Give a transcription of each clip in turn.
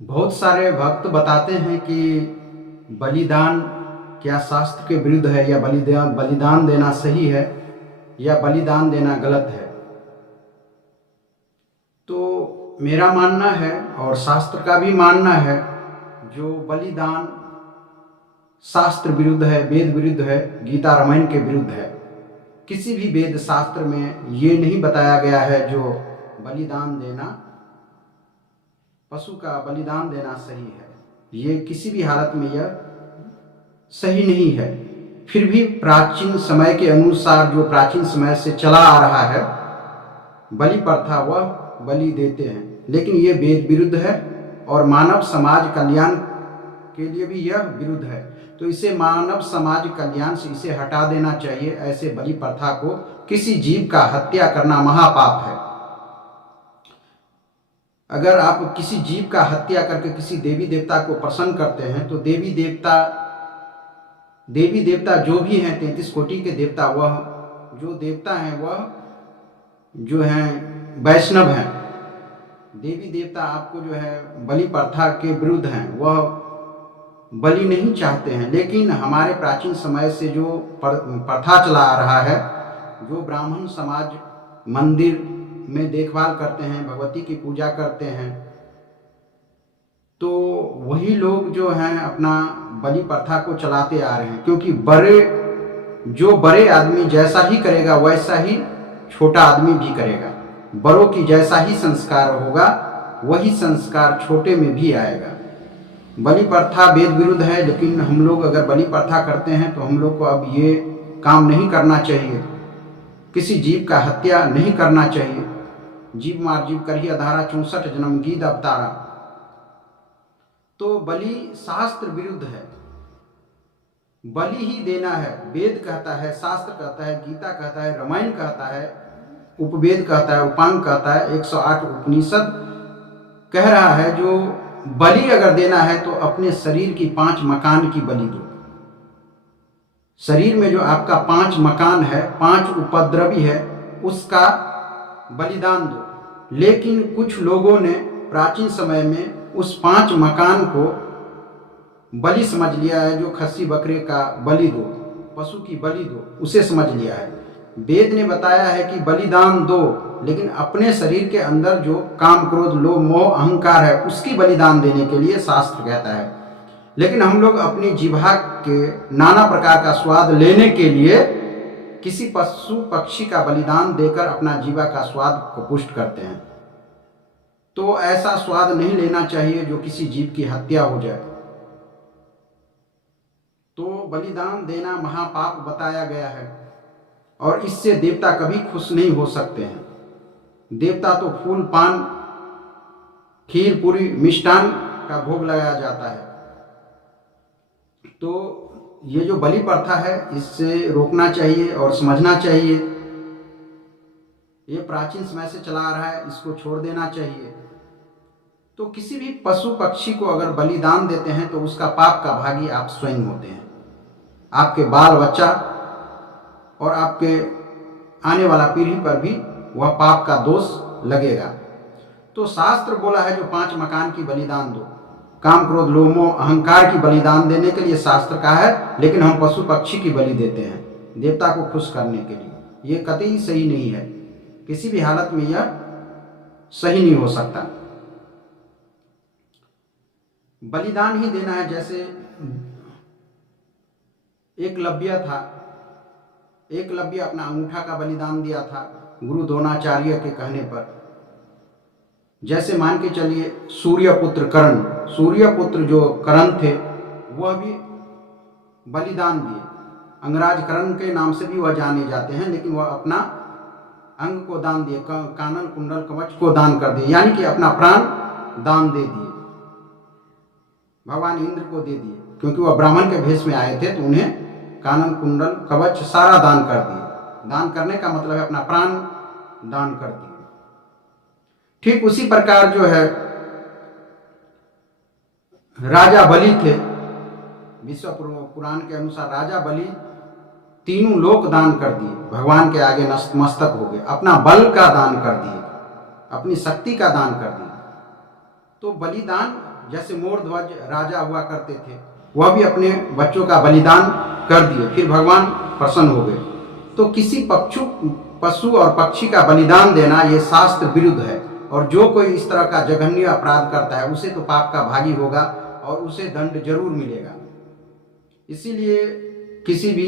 बहुत सारे भक्त बताते हैं कि बलिदान क्या शास्त्र के विरुद्ध है, या बलिदान बलिदान देना सही है या बलिदान देना गलत है। तो मेरा मानना है और शास्त्र का भी मानना है, जो बलिदान शास्त्र विरुद्ध है, वेद विरुद्ध है, गीता रामायण के विरुद्ध है। किसी भी वेद शास्त्र में ये नहीं बताया गया है जो बलिदान देना, पशु का बलिदान देना सही है। ये किसी भी हालत में यह सही नहीं है। फिर भी प्राचीन समय के अनुसार, जो प्राचीन समय से चला आ रहा है बलि प्रथा, वह बलि देते हैं, लेकिन ये वेद विरुद्ध है और मानव समाज कल्याण के लिए भी यह विरुद्ध है। तो इसे मानव समाज कल्याण से इसे हटा देना चाहिए। ऐसे बलि प्रथा को, किसी जीव का हत्या करना महापाप है। अगर आप किसी जीव का हत्या करके किसी देवी देवता को प्रसन्न करते हैं, तो देवी देवता जो भी हैं 33 कोटि के देवता, वह जो देवता हैं वह जो हैं वैष्णव हैं। देवी देवता आपको जो है बलि प्रथा के विरुद्ध हैं, वह बलि नहीं चाहते हैं। लेकिन हमारे प्राचीन समय से जो प्रथा चला आ रहा है, जो ब्राह्मण समाज मंदिर में देखभाल करते हैं, भगवती की पूजा करते हैं, तो वही लोग जो हैं अपना बलि प्रथा को चलाते आ रहे हैं। क्योंकि बड़े आदमी जैसा ही करेगा वैसा ही छोटा आदमी भी करेगा। बड़ों की जैसा ही संस्कार होगा वही संस्कार छोटे में भी आएगा। बलि प्रथा वेद विरुद्ध है, लेकिन हम लोग अगर बलि प्रथा करते हैं तो हम लोग को अब ये काम नहीं करना चाहिए। किसी जीव का हत्या नहीं करना चाहिए। जीव मार जीव करिए अधारा, 64 जन्म गीत अवतारा। तो बलि शास्त्र विरुद्ध है। बलि ही देना है। वेद कहता है, शास्त्र कहता है, गीता कहता है, रामायण कहता है, उपवेद कहता है, उपांग कहता है, 108 उपनिषद कह रहा है, जो बलि अगर देना है तो अपने शरीर की 5 मकान की बलि दो। शरीर में जो आपका 5 मकान है, 5 उपद्रवी है, उसका बलिदान दो। लेकिन कुछ लोगों ने प्राचीन समय में उस 5 मकान को बलि समझ लिया है। जो खस्सी बकरे का बलि दो, पशु की बलि दो, उसे समझ लिया है। वेद ने बताया है कि बलिदान दो, लेकिन अपने शरीर के अंदर जो काम क्रोध लोभ मोह अहंकार है, उसकी बलिदान देने के लिए शास्त्र कहता है। लेकिन हम लोग अपनी जिह्वा के नाना प्रकार का स्वाद लेने के लिए किसी पशु पक्षी का बलिदान देकर अपना जीवा का स्वाद को पुष्ट करते हैं। तो ऐसा स्वाद नहीं लेना चाहिए जो किसी जीव की हत्या हो जाए। तो बलिदान देना महापाप बताया गया है, और इससे देवता कभी खुश नहीं हो सकते हैं। देवता तो फूल पान खीर पूरी मिष्टान का भोग लगाया जाता है। तो ये जो बलि प्रथा है, इससे रोकना चाहिए और समझना चाहिए। ये प्राचीन समय से चला आ रहा है, इसको छोड़ देना चाहिए। तो किसी भी पशु पक्षी को अगर बलिदान देते हैं तो उसका पाप का भागी आप स्वयं होते हैं। आपके बाल बच्चा और आपके आने वाला पीढ़ी पर भी वह पाप का दोष लगेगा। तो शास्त्र बोला है जो 5 मकान की बलिदान दो। काम क्रोध लोभ मोह अहंकार की बलिदान देने के लिए शास्त्र का है, लेकिन हम पशु पक्षी की बलि देते हैं देवता को खुश करने के लिए। ये कतई सही नहीं है। किसी भी हालत में यह सही नहीं हो सकता। बलिदान ही देना है। जैसे एकलव्य था, एकलव्य अपना अंगूठा का बलिदान दिया था गुरु द्रोणाचार्य के कहने पर। जैसे मान के चलिए सूर्यपुत्र कर्ण, सूर्यपुत्र जो कर्ण थे वह भी बलिदान दिए। अंगराज कर्ण के नाम से भी वह जाने जाते हैं, लेकिन वह अपना अंग को दान दिए, कानन कुंडल कवच को दान कर दिए, यानी कि अपना प्राण दान दे दिए। भगवान इंद्र को दे दिए, क्योंकि वह ब्राह्मण के भेष में आए थे, तो उन्हें कानन कुंडल कवच सारा दान कर दिए। दान करने का मतलब है अपना प्राण दान कर दिए। ठीक उसी प्रकार जो है राजा बलि थे। विश्व पुराण के अनुसार राजा बलि तीनों लोक दान कर दिए, भगवान के आगे नतमस्तक हो गए, अपना बल का दान कर दिए, अपनी शक्ति का दान कर दिए। तो बलिदान जैसे मोरध्वज राजा हुआ करते थे, वह भी अपने बच्चों का बलिदान कर दिए, फिर भगवान प्रसन्न हो गए। तो किसी पशु और पक्षी का बलिदान देना ये शास्त्र विरुद्ध है, और जो कोई इस तरह का जघन्य अपराध करता है उसे तो पाप का भागी होगा और उसे दंड जरूर मिलेगा। इसीलिए किसी भी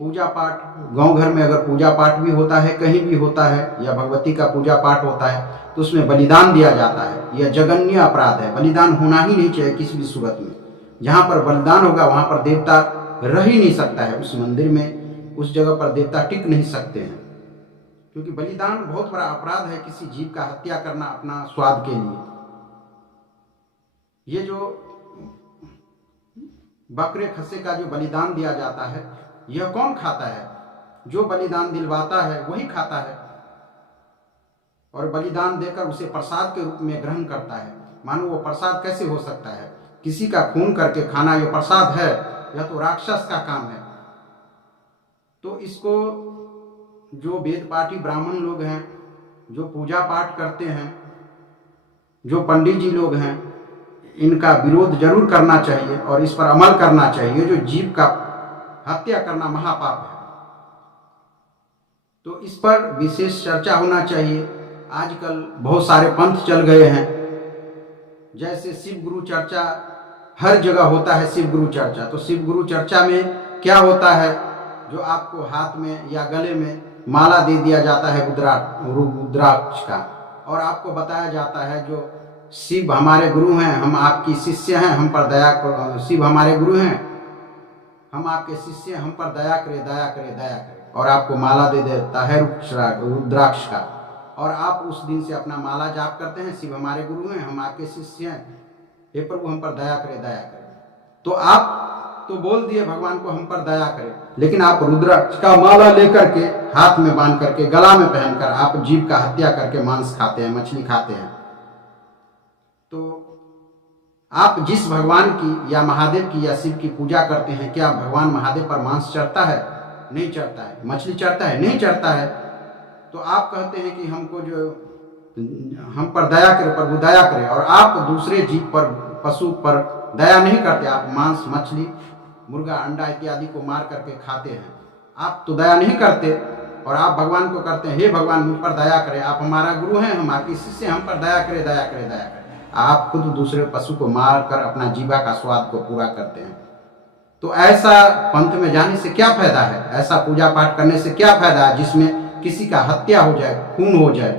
पूजा पाठ, गांव घर में अगर पूजा पाठ भी होता है, कहीं भी होता है, या भगवती का पूजा पाठ होता है, तो उसमें बलिदान दिया जाता है। यह जघन्य अपराध है, बलिदान होना ही नहीं चाहिए किसी भी सूरत में। जहाँ पर बलिदान होगा वहाँ पर देवता रह ही नहीं सकता है, उस मंदिर में, उस जगह पर देवता टिक नहीं सकते हैं, क्योंकि बलिदान बहुत बड़ा अपराध है, किसी जीव का हत्या करना अपना स्वाद के लिए। ये जो बकरे खस्से का जो बलिदान दिया जाता है, यह कौन खाता है? जो बलिदान दिलवाता है वही खाता है, और बलिदान देकर उसे प्रसाद के रूप में ग्रहण करता है। मानो वो प्रसाद कैसे हो सकता है? किसी का खून करके खाना ये प्रसाद है? यह तो राक्षस का काम है। तो इसको जो वेद पाठी ब्राह्मण लोग हैं, जो पूजा पाठ करते हैं, जो पंडित जी लोग हैं, इनका विरोध जरूर करना चाहिए और इस पर अमल करना चाहिए। जो जीव का हत्या करना महापाप है, तो इस पर विशेष चर्चा होना चाहिए। आजकल बहुत सारे पंथ चल गए हैं, जैसे शिव गुरु चर्चा हर जगह होता है, शिव गुरु चर्चा। तो शिव गुरु चर्चा में क्या होता है? जो आपको हाथ में या गले में माला दे दिया जाता है रुद्राक्ष का, और आपको बताया जाता है जो शिव हमारे गुरु हैं, हम आपकी शिष्य हैं, हम पर दया करो। शिव हमारे गुरु हैं, हम आपके शिष्य हैं, हम पर दया करे, दया करे, दया करे, और आपको माला दे देता है रुद्राक्ष का। और आप उस दिन से अपना माला जाप करते हैं, शिव हमारे गुरु हैं, हम आपके शिष्य हैं, हे प्रभु हम पर दया करे, दया करे। तो आप तो बोल दिए भगवान को हम पर दया करे, लेकिन आप रुद्राक्ष का माला लेकर के हाथ में बांध करके, गला में पहनकर आप जीव का हत्या करके मांस खाते हैं, मछली खाते हैं। तो आप जिस भगवान की या महादेव की या शिव की पूजा करते हैं, क्या भगवान महादेव पर मांस चढ़ता है? नहीं चढ़ता है। मछली चढ़ता है? नहीं चढ़ता है। तो आप कहते हैं कि हमको जो हम पर दया करे, प्रभु दया करे, और आप दूसरे जीव पर, पशु पर दया नहीं करते। आप मांस, मछली, मुर्गा, अंडा इत्यादि को मार करके खाते हैं। आप तो दया नहीं करते, और आप भगवान को करते हैं, हे भगवान मुझ पर दया करे, आप हमारा गुरु हैं, हम आपके शिष्य, हम पर दया करे, दया करे, दया करे। आप खुद दूसरे पशु को मार कर अपना जीवा का स्वाद को पूरा करते हैं। तो ऐसा पंथ में जाने से क्या फायदा है? ऐसा पूजा पाठ करने से क्या फायदा है जिसमें किसी का हत्या हो जाए, खून हो जाए,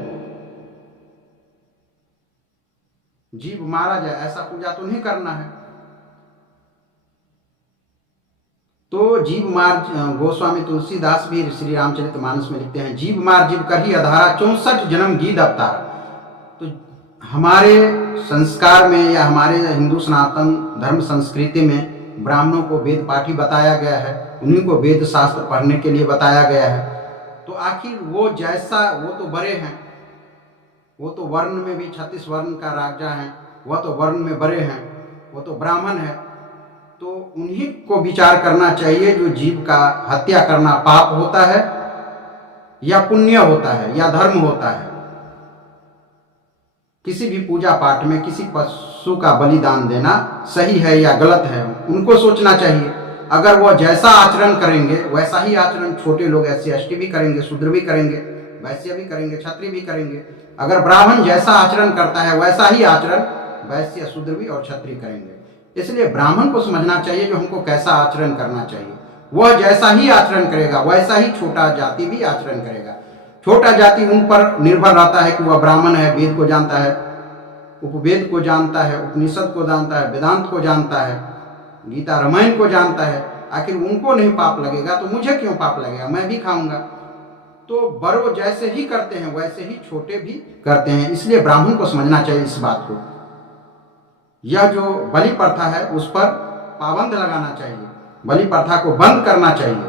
जीव मारा जाए? ऐसा पूजा तो नहीं करना है। तो जीव मार, गोस्वामी तुलसीदास भी श्री रामचरितमानस में लिखते हैं, जीव मार जीव करही अधारा, 64 जन्म गीत अवतार। तो हमारे संस्कार में या हमारे हिंदू सनातन धर्म संस्कृति में ब्राह्मणों को वेद पाठी बताया गया है, उन्हीं को वेद शास्त्र पढ़ने के लिए बताया गया है। तो आखिर वो जैसा, वो तो बड़े हैं, वो तो वर्ण में भी 36 वर्ण का राजा है, वह तो वर्ण में बड़े हैं, वो तो ब्राह्मण है। तो उन्हीं को विचार करना चाहिए जो जीव का हत्या करना पाप होता है या पुण्य होता है या धर्म होता है। किसी भी पूजा पाठ में किसी पशु का बलिदान देना सही है या गलत है, उनको सोचना चाहिए। अगर वह जैसा आचरण करेंगे वैसा ही आचरण छोटे लोग SC/ST भी करेंगे, शूद्र भी करेंगे, वैश्य भी करेंगे, क्षत्रिय भी करेंगे। अगर ब्राह्मण जैसा आचरण करता है वैसा ही आचरण वैश्य, शूद्र भी और क्षत्रिय करेंगे। इसलिए ब्राह्मण को समझना चाहिए जो हमको कैसा आचरण करना चाहिए। वह जैसा ही आचरण करेगा वैसा ही छोटा जाति भी आचरण करेगा। छोटा जाति उन पर निर्भर रहता है कि वह ब्राह्मण है, वेद को जानता है, उपवेद को जानता है, उपनिषद को जानता है, वेदांत को जानता है, गीता रामायण को जानता है। आखिर उनको नहीं पाप लगेगा तो मुझे क्यों पाप लगेगा? मैं भी खाऊंगा। तो बड़ों जैसे ही करते हैं वैसे ही छोटे भी करते हैं। इसलिए ब्राह्मण को समझना चाहिए इस बात को। यह जो बलि प्रथा है उस पर पाबंद लगाना चाहिए, बलि प्रथा को बंद करना चाहिए।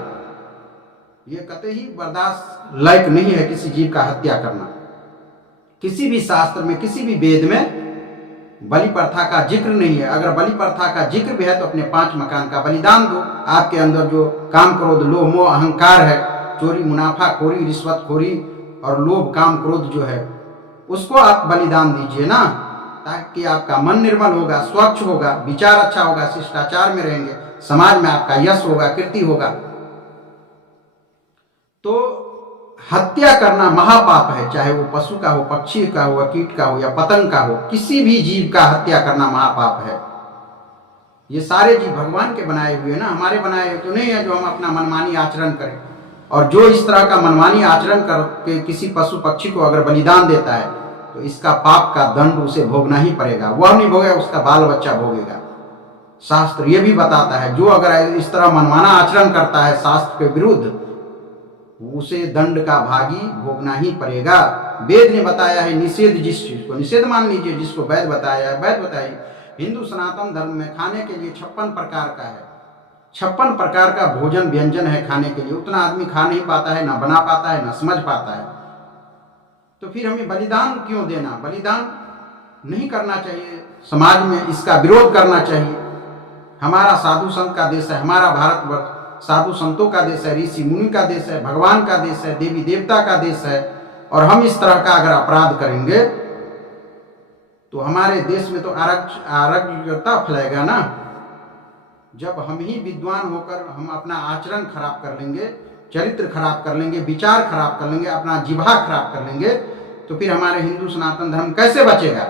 ये कतई ही बर्दाश्त लायक नहीं है किसी जीव का हत्या करना। किसी भी शास्त्र में, किसी भी वेद में बलि प्रथा का जिक्र नहीं है। अगर बलि प्रथा का जिक्र भी है तो अपने 5 मकान का बलिदान दो। आपके अंदर जो काम, क्रोध, लोभ, मोह, अहंकार है, चोरी, मुनाफाखोरी, रिश्वतखोरी और लोभ, काम, क्रोध जो है, उसको आप बलिदान दीजिए ना। ताकि आपका मन निर्मल होगा, स्वच्छ होगा, विचार अच्छा होगा, शिष्टाचार में रहेंगे, समाज में आपका यश होगा, कीर्ति होगा। तो हत्या करना महापाप है, चाहे वो पशु का हो, पक्षी का हो, कीट का हो या पतंग का हो, किसी भी जीव का हत्या करना महापाप है। ये सारे जीव भगवान के बनाए हुए ना, हमारे बनाए हुए तो नहीं है जो हम अपना मनमानी आचरण करें। और जो इस तरह का मनमानी आचरण करके किसी पशु पक्षी को अगर बलिदान देता है तो इसका पाप का दंड उसे भोगना ही पड़ेगा। वह नहीं भोगेगा, उसका बाल बच्चा भोगेगा। शास्त्र ये भी बताता है जो अगर इस तरह मनमाना आचरण करता है शास्त्र के विरुद्ध, उसे दंड का भागी भोगना ही पड़ेगा। वेद ने बताया है निषेध, जिस चीज को निषेध मान लीजिए, जिसको वैद बताया है, वैद बताइए। हिंदू सनातन धर्म में खाने के लिए 56 प्रकार का है, 56 प्रकार का भोजन व्यंजन है खाने के लिए। उतना आदमी खा नहीं पाता है, ना बना पाता है, ना समझ पाता है। तो फिर हमें बलिदान क्यों देना? बलिदान नहीं करना चाहिए, समाज में इसका विरोध करना चाहिए। हमारा साधु संत का देश है, हमारा भारतवर्ष साधु संतों का देश है, ऋषि मुनि का देश है, भगवान का देश है, देवी देवता का देश है। और हम इस तरह का अगर अपराध करेंगे तो हमारे देश में तो अराजकता फैलेगा ना। जब हम ही विद्वान होकर हम अपना आचरण खराब कर लेंगे, चरित्र खराब कर लेंगे, विचार खराब कर लेंगे, अपना जिह्वा खराब कर लेंगे, तो फिर हमारे हिंदू सनातन धर्म कैसे बचेगा?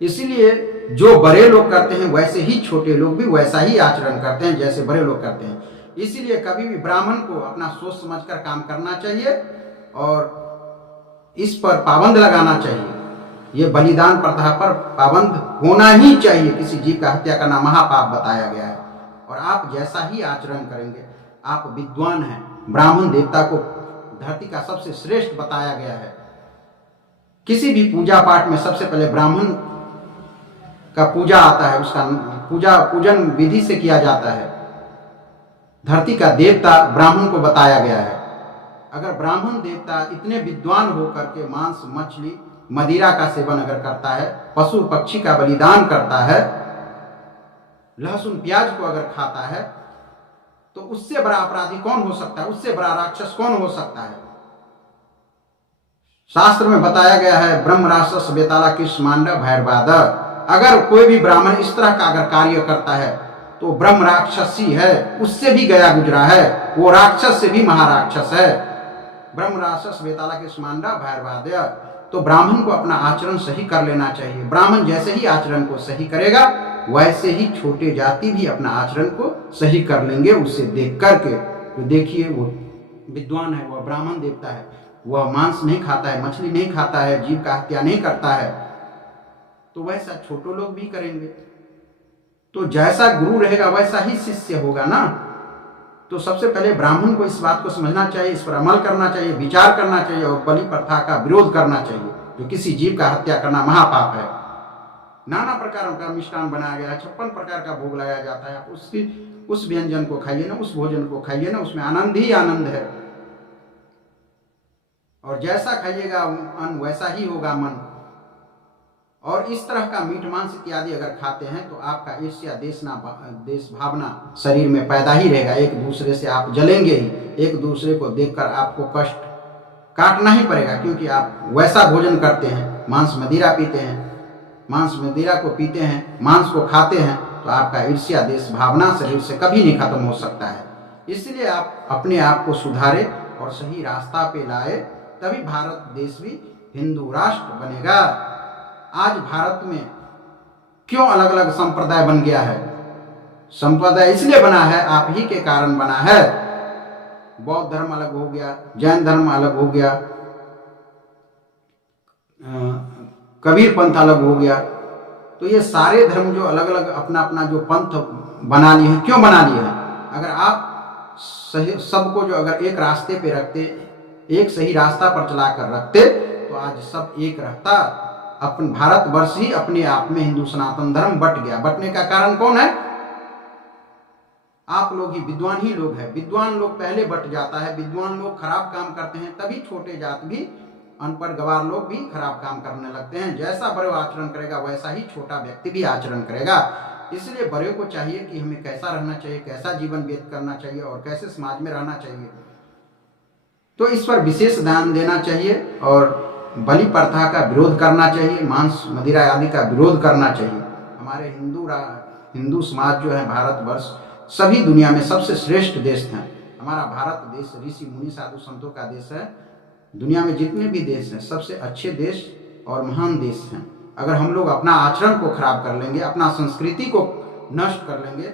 इसीलिए जो बड़े लोग करते हैं वैसे ही छोटे लोग भी वैसा ही आचरण करते हैं जैसे बड़े लोग करते हैं। इसीलिए कभी भी ब्राह्मण को अपना सोच समझकर काम करना चाहिए और इस पर पाबंद लगाना चाहिए। ये बलिदान प्रथा पर पाबंद होना ही चाहिए। किसी जीव का हत्या करना महापाप बताया गया है। और आप जैसा ही आचरण करेंगे, आप विद्वान हैं। ब्राह्मण देवता को धरती का सबसे श्रेष्ठ बताया गया है। किसी भी पूजा पाठ में सबसे पहले ब्राह्मण का पूजा आता है, उसका पूजन विधि से किया जाता है। धरती का देवता ब्राह्मण को बताया गया है। अगर ब्राह्मण देवता इतने विद्वान होकर के मांस मछली मदिरा का सेवन अगर करता है, पशु पक्षी का बलिदान करता है, लहसुन प्याज को अगर खाता है, तो उससे बड़ा अपराधी कौन हो सकता है? उससे बड़ा राक्षस कौन हो सकता है? शास्त्र में बताया गया है ब्रह्म राक्षस बेताला कृष्मांड भैरवाद। अगर कोई भी ब्राह्मण इस तरह का अगर कार्य करता है तो ब्रह्म राक्षसी है, उससे भी गया गुजरा है, वो राक्षस से भी महाराक्षस है। ब्रह्म राक्षस बेताला कृष्मांड भैरवाद। तो ब्राह्मण को अपना आचरण सही कर लेना चाहिए। ब्राह्मण जैसे ही आचरण को सही करेगा वैसे ही छोटे जाति भी अपना आचरण को सही कर लेंगे उससे देख करके। तो देखिए वो विद्वान है, वह ब्राह्मण देवता है, वह मांस नहीं खाता है, मछली नहीं खाता है, जीव का हत्या नहीं करता है, तो वैसा छोटे लोग भी करेंगे। तो जैसा गुरु रहेगा वैसा ही शिष्य होगा ना। तो सबसे पहले ब्राह्मण को इस बात को समझना चाहिए, इस पर अमल करना चाहिए, विचार करना चाहिए और बलि प्रथा का विरोध करना चाहिए। जो किसी जीव का हत्या करना महापाप है। नाना प्रकारों का मिष्ठान बनाया गया है, 56 प्रकार का भोग लगाया जाता है। उस व्यंजन को खाइए ना, उस भोजन को खाइए ना, उसमें आनंद ही आनंद है। और जैसा खाइएगा अन्न वैसा ही होगा मन। और इस तरह का मीट मांस इत्यादि अगर खाते हैं तो आपका ईर्ष्या देश भावना शरीर में पैदा ही रहेगा। एक दूसरे से आप जलेंगे ही, एक दूसरे को देखकर आपको कष्ट काटना ही पड़ेगा, क्योंकि आप वैसा भोजन करते हैं, मांस मदिरा पीते हैं, मांस मदिरा को पीते हैं, मांस को खाते हैं, तो आपका ईर्ष्या देश भावना शरीर से कभी नहीं खत्म हो सकता है। इसलिए आप अपने आप को सुधारे और सही रास्ता पे लाए, तभी भारत देश भी हिंदू राष्ट्र बनेगा। आज भारत में क्यों अलग अलग संप्रदाय बन गया है? संप्रदाय इसलिए बना है, आप ही के कारण बना है। बौद्ध धर्म अलग हो गया, जैन धर्म अलग हो गया, कबीर पंथ अलग हो गया। तो ये सारे धर्म जो अलग अलग अपना अपना जो पंथ बना लिए हैं, क्यों बना लिए हैं? अगर आप सही सबको जो अगर एक रास्ते पे रखते, एक सही रास्ता पर चलाकर रखते, तो आज सब एक रहता। अपन भारतवर्ष ही अपने आप में हिंदू सनातन धर्म बट गया। बटने का कारण कौन है? आप लोग ही, विद्वान ही लोग हैं। विद्वान लोग पहले बट जाता है। विद्वान लोग खराब काम करते हैं, तभी छोटे जात भी, अनपढ़ गवार लोग भी खराब काम करने लगते हैं। जैसा बड़े आचरण करेगा वैसा ही छोटा व्यक्ति भी आचरण करेगा। इसलिए बड़े को चाहिए कि हमें कैसा रहना चाहिए, कैसा जीवन व्यतीत करना चाहिए और कैसे समाज में रहना चाहिए। तो इस पर विशेष ध्यान देना चाहिए और बलि प्रथा का विरोध करना चाहिए, मांस मदिरा आदि का विरोध करना चाहिए। हमारे हिंदू समाज जो है भारतवर्ष सभी दुनिया में सबसे श्रेष्ठ देश है। हमारा भारत देश ऋषि मुनि साधु संतों का देश है। दुनिया में जितने भी देश हैं सबसे अच्छे देश और महान देश हैं। अगर हम लोग अपना आचरण को खराब कर लेंगे, अपना संस्कृति को नष्ट कर लेंगे,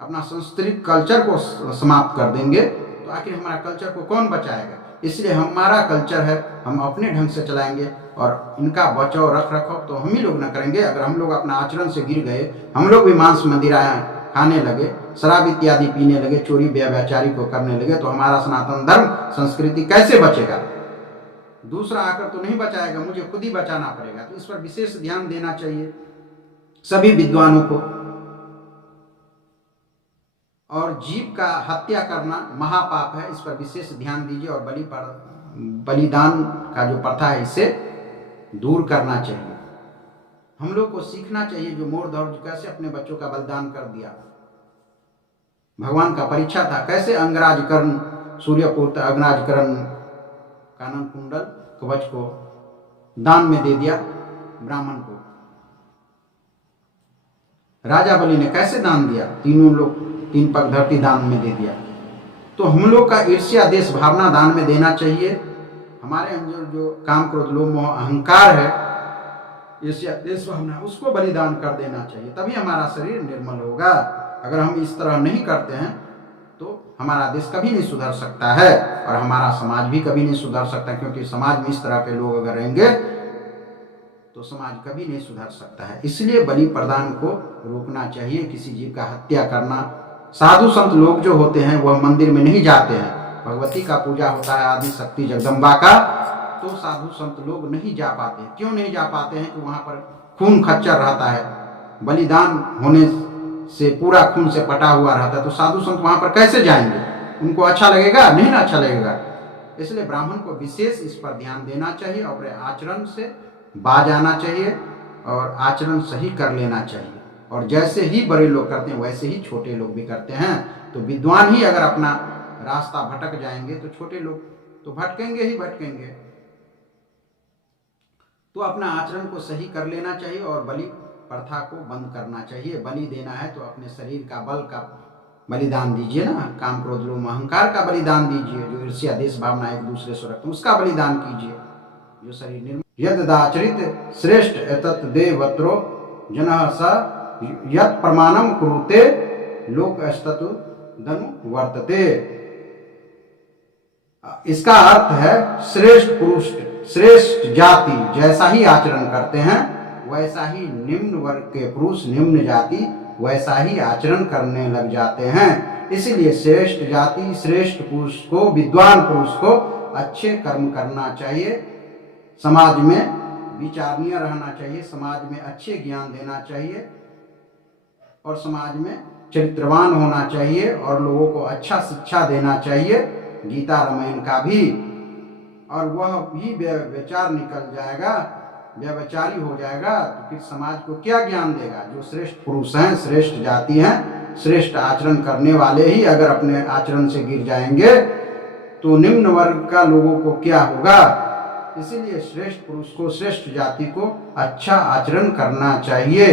अपना सांस्कृतिक कल्चर को समाप्त कर देंगे तो आखिर हमारा कल्चर को कौन बचाएगा। इसलिए हमारा कल्चर है, हम अपने ढंग से चलाएंगे और इनका बचाव रख रखाव तो हम ही लोग न करेंगे। अगर हम लोग अपना आचरण से गिर गए, हम लोग भी मांस मदिरा खाने लगे, शराब इत्यादि पीने लगे, चोरी व्यभिचारी को करने लगे तो हमारा सनातन धर्म संस्कृति कैसे बचेगा। दूसरा आकर तो नहीं बचाएगा, मुझे खुद ही बचाना पड़ेगा। तो इस पर विशेष ध्यान देना चाहिए सभी विद्वानों को। और जीव का हत्या करना महापाप है, इस पर विशेष ध्यान दीजिए और बलिदान का जो प्रथा है इसे दूर करना चाहिए। हम लोग को सीखना चाहिए जो मोर धौर्ज कैसे अपने बच्चों का बलिदान कर दिया। भगवान का परीक्षा था, कैसे अंगराज कर्ण, सूर्यपुत्र अंगराज कर्ण कानन कुंडल कवच को दान में दे दिया ब्राह्मण को। राजा बलि ने कैसे दान दिया, तीनों लोग 3 पग धरती दान में दे दिया। तो हम लोग का ईर्ष्या देश भावना दान में देना चाहिए। हमारे अंदर जो काम क्रोध लोभ मोह अहंकार है, ईर्ष्या देश भावना, उसको बलिदान कर देना चाहिए, तभी हमारा शरीर निर्मल होगा। अगर हम इस तरह नहीं करते हैं तो हमारा देश कभी नहीं सुधर सकता है और हमारा समाज भी कभी नहीं सुधर सकता, क्योंकि समाज में इस तरह के लोग अगर रहेंगे तो समाज कभी नहीं सुधर सकता है। इसलिए बलि प्रदान को रोकना चाहिए, किसी जीव का हत्या करना। साधु संत लोग जो होते हैं वह मंदिर में नहीं जाते हैं, भगवती का पूजा होता है आदि शक्ति जगदम्बा का, तो साधु संत लोग नहीं जा पाते। क्यों नहीं जा पाते हैं कि वहाँ पर खून खच्चर रहता है, बलिदान होने से पूरा खून से पटा हुआ रहता है, तो साधु संत वहाँ पर कैसे जाएंगे, उनको अच्छा लगेगा? नहीं ना अच्छा लगेगा। इसलिए ब्राह्मण को विशेष इस पर ध्यान देना चाहिए और अपने आचरण से बाज आना चाहिए और आचरण सही कर लेना चाहिए। और जैसे ही बड़े लोग करते हैं वैसे ही छोटे लोग भी करते हैं। तो विद्वान ही अगर अपना रास्ता भटक जाएंगे तो छोटे लोग तो भटकेंगे ही भटकेंगे। तो अपना आचरण को सही कर लेना चाहिए और बलि प्रथा को बंद करना चाहिए। बलि देना है तो अपने शरीर का बल का बलिदान दीजिए ना, काम क्रोध लोभ अहंकार का बलिदान दीजिए, जो ईर्ष्या देश भावना एक दूसरे से रखते हैं उसका बलिदान कीजिए, जो शरीर निर्मल। यदाचरित श्रेष्ठ एतत् देवत्रो जनः स यत् प्रमाणम कुरुते लोकस्ततु धनु वर्तते। इसका अर्थ है श्रेष्ठ पुरुष श्रेष्ठ जाति जैसा ही आचरण करते हैं वैसा ही निम्न वर्ग के पुरुष निम्न जाति वैसा ही आचरण करने लग जाते हैं। इसीलिए श्रेष्ठ जाति श्रेष्ठ पुरुष को, विद्वान पुरुष को अच्छे कर्म करना चाहिए, समाज में विचारणीय रहना चाहिए, समाज में अच्छे ज्ञान देना चाहिए और समाज में चरित्रवान होना चाहिए और लोगों को अच्छा शिक्षा देना चाहिए, गीता रामायण का भी। और वह भी व्यभिचार निकल जाएगा, व्यभिचारी हो जाएगा तो फिर समाज को क्या ज्ञान देगा। जो श्रेष्ठ पुरुष हैं, श्रेष्ठ जाति हैं, श्रेष्ठ आचरण करने वाले ही अगर अपने आचरण से गिर जाएंगे तो निम्न वर्ग का लोगों को क्या होगा। इसीलिए श्रेष्ठ पुरुष को, श्रेष्ठ जाति को अच्छा आचरण करना चाहिए।